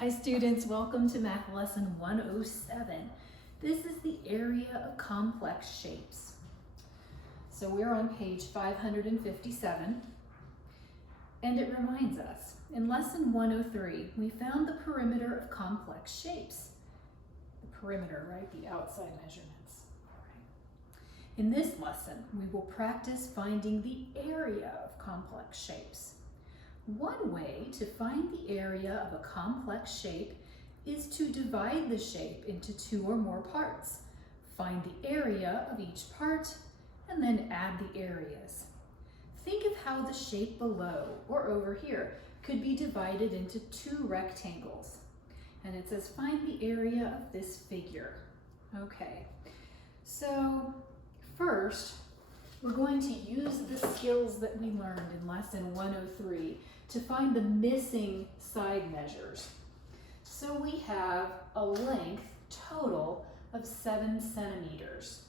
Hi students, welcome to Math Lesson 107. This is the area of complex shapes. So we're on page 557, and it reminds us, in lesson 103, we found the perimeter of complex shapes. The perimeter, right? The outside measurements. Right. In this lesson, we will practice finding the area of complex shapes. One way to find the area of a complex shape is to divide the shape into two or more parts. Find the area of each part and then add the areas. Think of how the shape below or over here could be divided into two rectangles. And it says find the area of this figure. Okay, so first we're going to use the skills that we learned in lesson 103 to find the missing side measures. So we have a length total of 7 centimeters.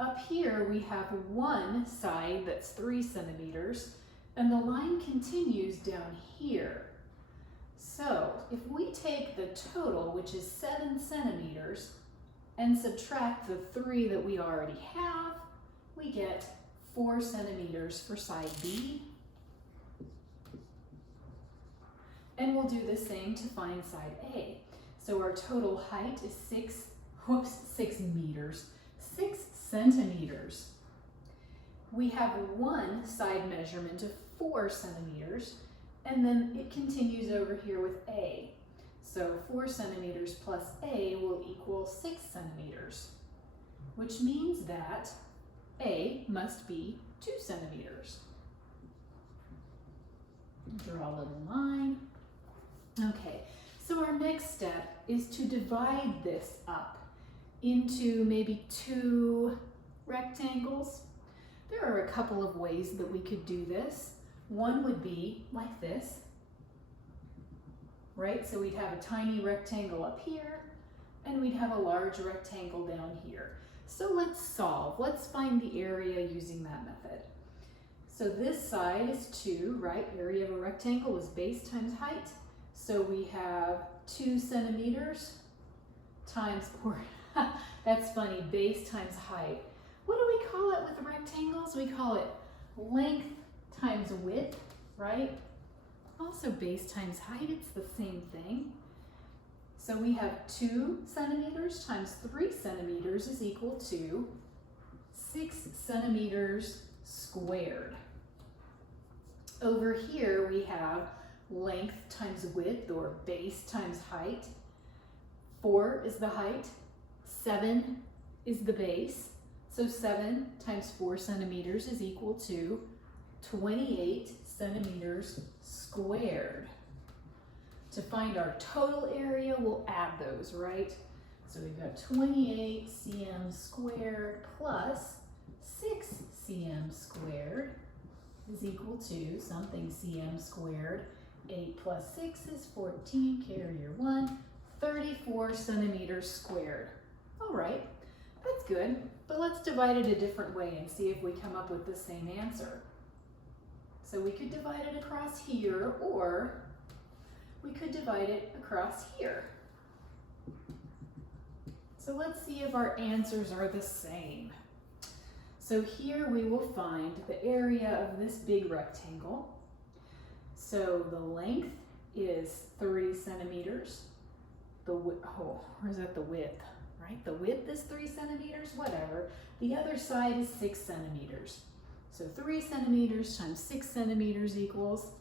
Up here we have one side that's 3 centimeters, and the line continues down here. So if we take the total, which is 7 centimeters, and subtract the 3 that we already have, we get 4 centimeters for side B. And we'll do the same to find side A. So our total height is 6 centimeters. We have one side measurement of 4 centimeters, and then it continues over here with A. So 4 centimeters plus A will equal 6 centimeters, which means that A must be 2 centimeters. Draw a little line. Okay, so our next step is to divide this up into maybe 2 rectangles. There are a couple of ways that we could do this. One would be like this, right? So we'd have a tiny rectangle up here, and we'd have a large rectangle down here. So let's solve. Let's find the area using that method. So this side is 2, right? Area of a rectangle is base times height. So we have 2 centimeters times 4. That's funny, base times height. What do we call it with the rectangles? We call it length times width, right? Also base times height, it's the same thing. So we have 2 centimeters times 3 centimeters is equal to 6 centimeters squared. Over here we have length times width, or base times height. 4 is the height, 7 is the base. So 7 times 4 centimeters is equal to 28 centimeters squared. To find our total area, we'll add those, right? So we've got 28 cm squared plus 6 cm squared is equal to something cm squared. 8 plus 6 is 14, carrier 1, 34 centimeters squared. All right, that's good, but let's divide it a different way and see if we come up with the same answer. So we could divide it across here, or we could divide it across here. So let's see if our answers are the same. So here we will find the area of this big rectangle. So the length is 3 centimeters. Or is that the width, right? The width is 3 centimeters, whatever. The other side is 6 centimeters. So 3 centimeters times 6 centimeters equals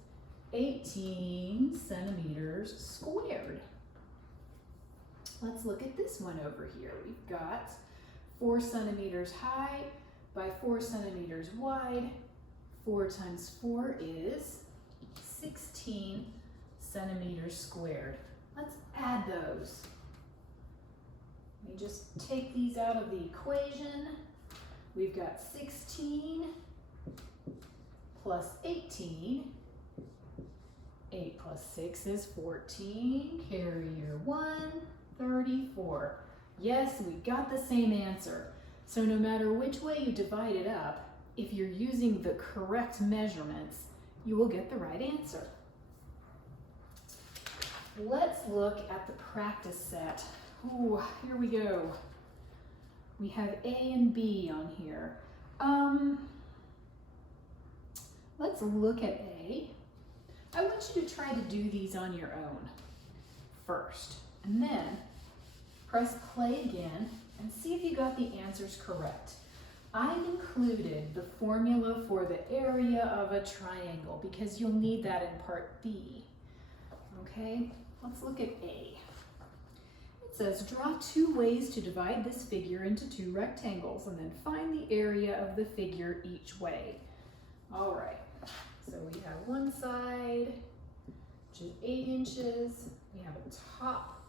18 centimeters squared. Let's look at this one over here. We've got 4 centimeters high by 4 centimeters wide. 4 times 4 is 16 centimeters squared. Let's add those. Let me just take these out of the equation. We've got 16 plus 18. 8 plus 6 is 14. Carrier 1, 34. Yes, we got the same answer. So no matter which way you divide it up, if you're using the correct measurements, you will get the right answer. Let's look at the practice set. Oh, here we go. We have A and B on here. Let's look at A. I want you to try to do these on your own first, and then press play again and see if you got the answers correct. I've included the formula for the area of a triangle because you'll need that in part B. Okay, let's look at A. It says, draw 2 ways to divide this figure into 2 rectangles and then find the area of the figure each way. All right, so we have one side, which is 8 inches. We have a top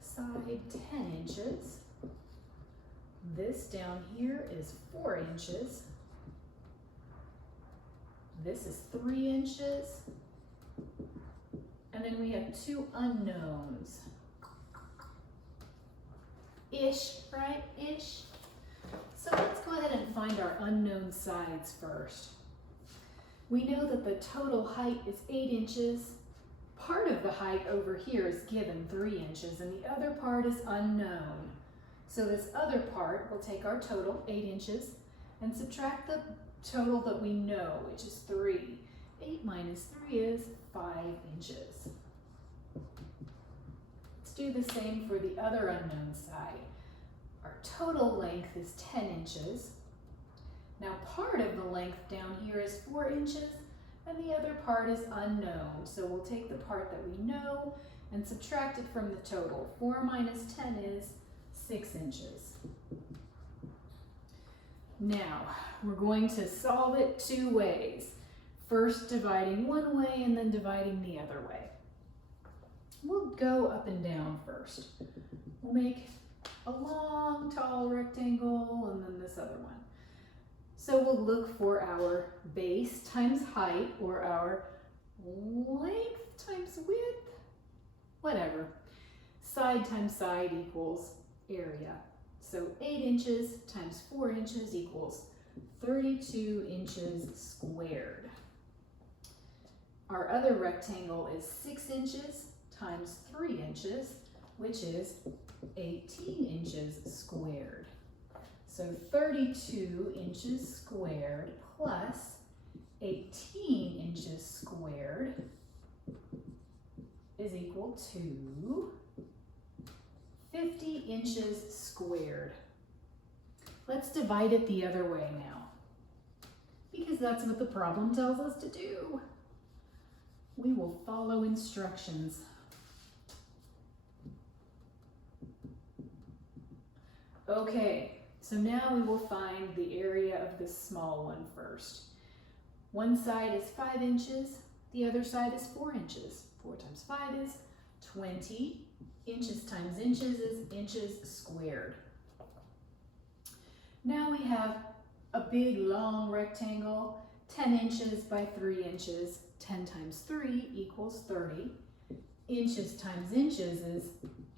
side, 10 inches. This down here is 4 inches. This is 3 inches. And then we have 2 unknowns. Ish, right? Ish. So let's go ahead and find our unknown sides first. We know that the total height is 8 inches. Part of the height over here is given, 3 inches, and the other part is unknown. So this other part, we'll take our total, 8 inches, and subtract the total that we know, which is 3. 8 minus 3 is 5 inches. Let's do the same for the other unknown side. Our total length is 10 inches. Now part of the length down here is 4 inches, and the other part is unknown. So we'll take the part that we know and subtract it from the total. 4 minus 10 is 6 inches. Now, we're going to solve it 2 ways. First dividing one way and then dividing the other way. We'll go up and down first. We'll make a long, tall rectangle and then this other one. So we'll look for our base times height, or our length times width, whatever. Side times side equals area. So 8 inches times 4 inches equals 32 inches squared. Our other rectangle is 6 inches times 3 inches, which is 18 inches squared. So 32 inches squared plus 18 inches squared is equal to 50 inches squared. Let's divide it the other way now, because that's what the problem tells us to do. We will follow instructions. Okay, so now we will find the area of this small one first. One side is 5 inches, the other side is 4 inches. 4 times 5 is 20. Inches times inches is inches squared. Now we have a big long rectangle, 10 inches by 3 inches. 10 times 3 equals 30. Inches times inches is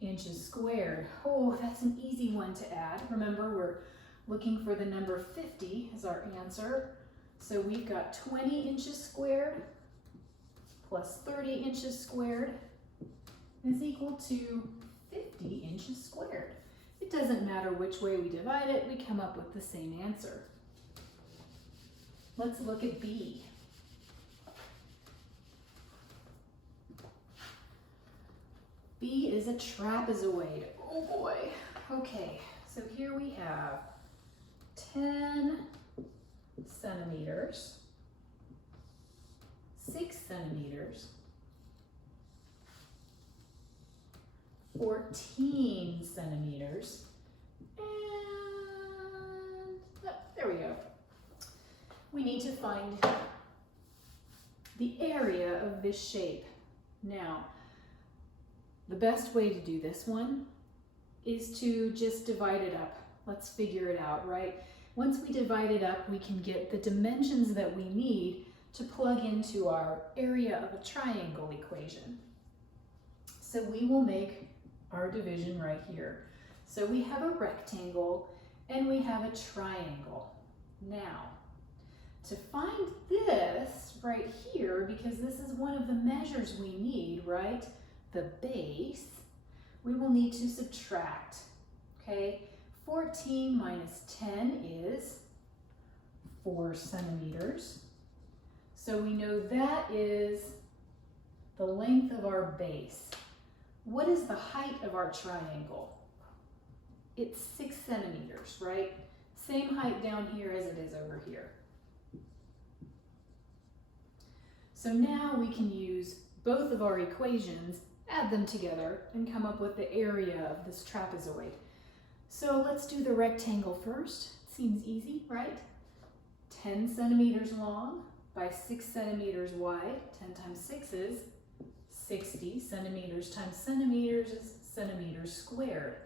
inches squared. Oh, that's an easy one to add. Remember, we're looking for the number 50 as our answer. So we've got 20 inches squared plus 30 inches squared is equal to 50 inches squared. It doesn't matter which way we divide it, we come up with the same answer. Let's look at B. B is a trapezoid. Oh boy. Okay, so here we have 10 centimeters, 6 centimeters, 14 centimeters, and there we go. We need to find the area of this shape. Now, the best way to do this one is to just divide it up. Let's figure it out, right? Once we divide it up, we can get the dimensions that we need to plug into our area of a triangle equation. So we will make our division right here. So we have a rectangle and we have a triangle. Now, to find this right here, because this is one of the measures we need, right? the base, we will need to subtract, okay? 14 minus 10 is 4 centimeters. So we know that is the length of our base. What is the height of our triangle? It's 6 centimeters, right? Same height down here as it is over here. So now we can use both of our equations, add them together, and come up with the area of this trapezoid. So let's do the rectangle first. Seems easy, right? 10 centimeters long by 6 centimeters wide. 10 times 6 is 60. Centimeters times centimeters is centimeters squared.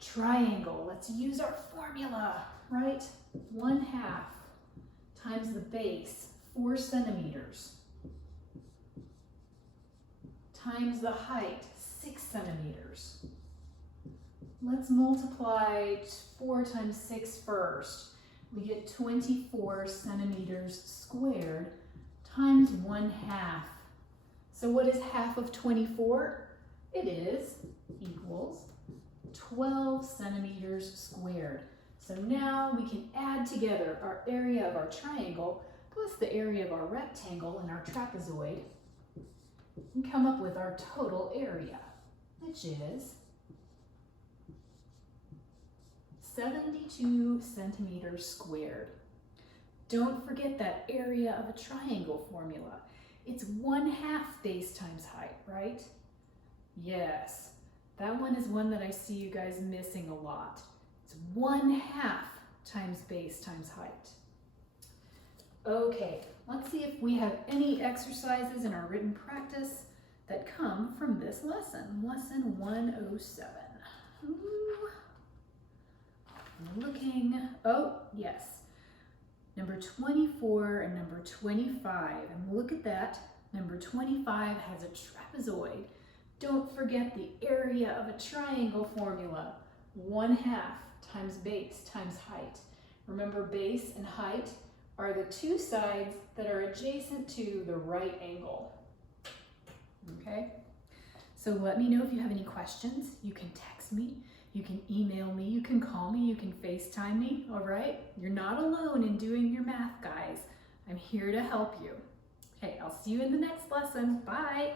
Triangle, let's use our formula, right? 1/2 times the base, 4 centimeters, times the height, 6 centimeters. Let's multiply 4 times 6 first. We get 24 centimeters squared times 1/2. So what is half of 24? It is equals 12 centimeters squared. So now we can add together our area of our triangle plus the area of our rectangle and our trapezoid and come up with our total area, which is 72 centimeters squared. Don't forget that area of a triangle formula. It's 1/2 base times height, right? Yes. That one is one that I see you guys missing a lot. It's 1/2 times base times height. Okay, let's see if we have any exercises in our written practice that come from this lesson, lesson 107. Ooh. I'm looking, oh yes, number 24 and number 25, and look at that. Number 25 has a trapezoid. Don't forget the area of a triangle formula, 1/2 times base times height. Remember, base and height are the two sides that are adjacent to the right angle. Okay? So let me know if you have any questions. You can text me, you can email me, you can call me, you can FaceTime me, all right? You're not alone in doing your math, guys. I'm here to help you. Okay, I'll see you in the next lesson. Bye.